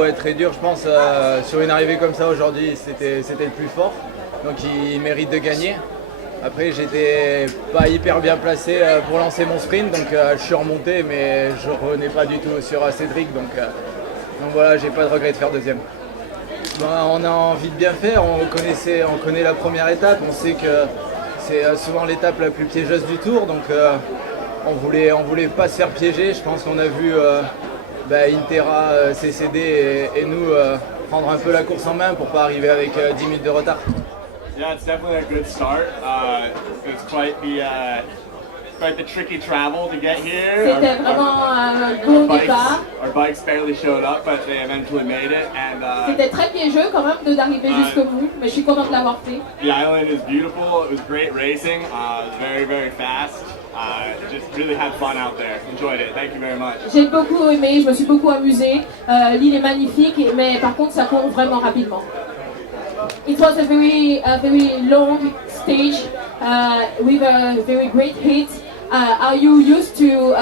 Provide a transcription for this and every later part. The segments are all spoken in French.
ouais, très dur, je pense. Sur une arrivée comme ça aujourd'hui, c'était le plus fort. Donc il mérite de gagner. Après, j'étais pas hyper bien placé pour lancer mon sprint, donc je suis remonté, mais je revenais pas du tout sur Cédric. Donc voilà, j'ai pas de regret de faire deuxième. On a envie de bien faire, on connaît la première étape, on sait que c'est souvent l'étape la plus piégeuse du tour, donc on voulait pas se faire piéger. Je pense qu'on a vu Intera, CCD et nous prendre un peu la course en main pour pas arriver avec 10 minutes de retard. Yeah, it's definitely a good start. It's quite the tricky travel to get here. C'était vraiment un bon départ. Our bikes barely showed up, but they eventually made it. And C'était très piégeux quand même d'arriver jusqu'au bout, mais je suis contente de l'avoir fait. the island is beautiful. It was great racing. It was very, very fast. Just really had fun out there. Enjoyed it. Thank you very much. J'ai beaucoup aimé, je me suis beaucoup amusée. L'île est magnifique, mais par contre ça court vraiment rapidement. It was a very long stage with a very great heat. Are you used to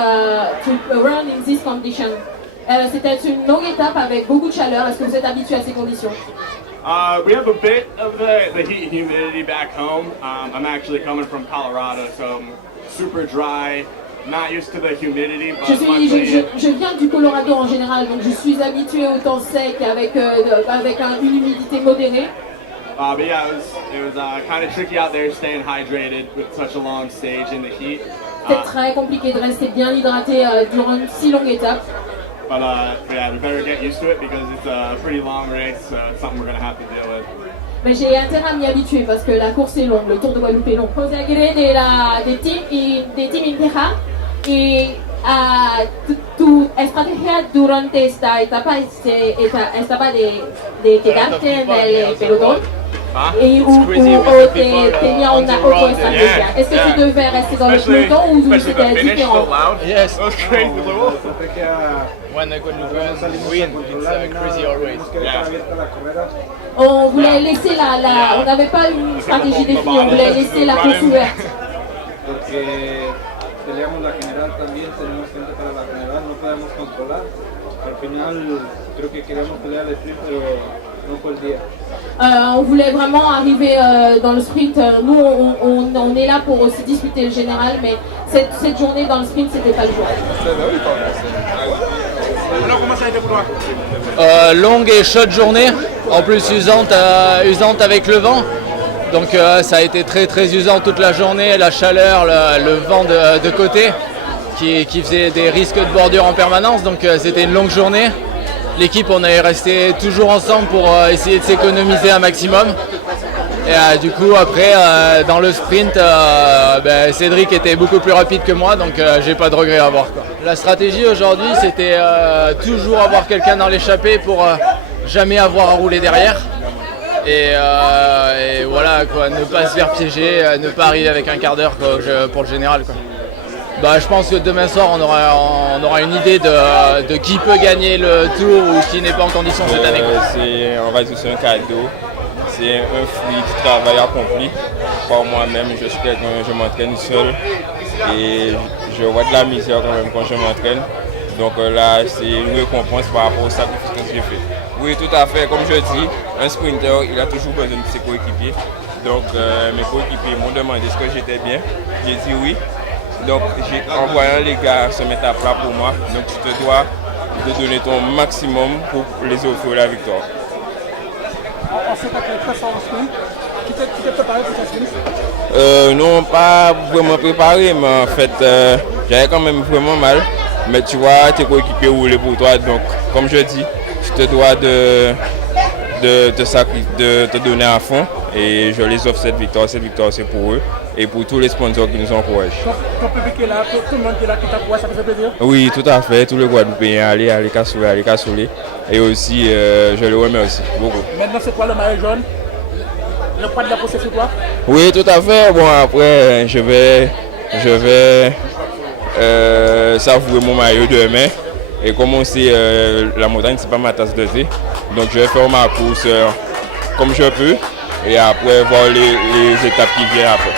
run in this condition? C'était une longue étape avec beaucoup de chaleur. Est-ce que vous êtes habitué à ces conditions? We have a bit of the heat and humidity back home. I'm actually coming from Colorado, so super dry. Not used to the humidity, but je viens du Colorado en général, donc je suis habituée au temps sec avec une humidité modérée. But yeah, it was kind of tricky out there staying hydrated with such a long stage in the heat. C'était très compliqué de rester bien hydraté durant une si longue étape. But yeah, we better get used to it because it's a pretty long race. It's something we're gonna have to deal with. Mais j'ai intérêt à m'y habituer parce que la course est longue, le Tour de Guadeloupe est long. José Aguirre de Team Intera y tu estrategia durante esta etapa estaba de quedarte en el pelotón y tenía una otra estrategia. Est-ce que tu devais rester dans le peloton ou c'était différent? Yes. That was crazy. When the Guadeloupeans win, it's crazy always. On voulait laisser on n'avait pas une stratégie définie, on voulait laisser la course ouverte. Peleamos la general también, tenemos gente para la general, no podemos controlar. Al final creo que queríamos pelear el sprint, pero no fue el día. On voulait vraiment arriver dans le sprint. Nous, on est là pour aussi disputer le général, mais cette journée dans le sprint, c'était pas le jour. Alors comment ça a été pour toi? Longue et chaude journée, en plus usante avec le vent. Donc ça a été très très usant toute la journée, la chaleur, le vent de côté qui faisait des risques de bordure en permanence. Donc c'était une longue journée. L'équipe, on est resté toujours ensemble pour essayer de s'économiser un maximum. Et du coup après dans le sprint, Cédric était beaucoup plus rapide que moi, donc j'ai pas de regret à avoir, quoi. La stratégie aujourd'hui, c'était toujours avoir quelqu'un dans l'échappée pour jamais avoir à rouler derrière. Et voilà, quoi, ne pas se faire piéger, ne pas arriver avec un quart d'heure pour le général, quoi. Je pense que demain soir on aura une idée de qui peut gagner le tour ou qui n'est pas en condition cette année. On va dire c'est un cadeau, c'est un fruit du travail accompli. Par moi-même, je suis quelqu'un, je m'entraîne seul et je vois de la misère quand même quand je m'entraîne. Donc là, c'est une récompense par rapport au sacrifice que j'ai fait. Oui, tout à fait. Comme je dis, un sprinter, il a toujours besoin de ses coéquipiers. Donc mes coéquipiers m'ont demandé est-ce que j'étais bien. J'ai dit oui. Donc en voyant les gars se mettre à plat pour moi, donc tu te dois de donner ton maximum pour les offrir la victoire. On s'est pas très fort en sprint. Tu t'es préparé pour ton sprint? Non, pas vraiment préparé, mais en fait, j'avais quand même vraiment mal. Mais tu vois, tes coéquipiers roulaient pour toi, donc comme je dis, tu te dois de te donner à fond. Et je les offre cette victoire c'est pour eux et pour tous les sponsors qui nous encouragent. Ton public est là, tout le monde est là qui t'encourage, ça te fait plaisir? Oui, tout à fait, tous les Guadeloupéens, allez cassoler. Et aussi, je le remercie beaucoup. Maintenant, c'est quoi le maillot jaune? Le poids de la course, c'est quoi? Oui, tout à fait. Bon, après, je vais savourer mon maillot demain. Et comme on sait, la montagne, c'est pas ma tasse de thé. Donc, je vais faire ma course comme je peux. Et après, voir les étapes qui viennent après.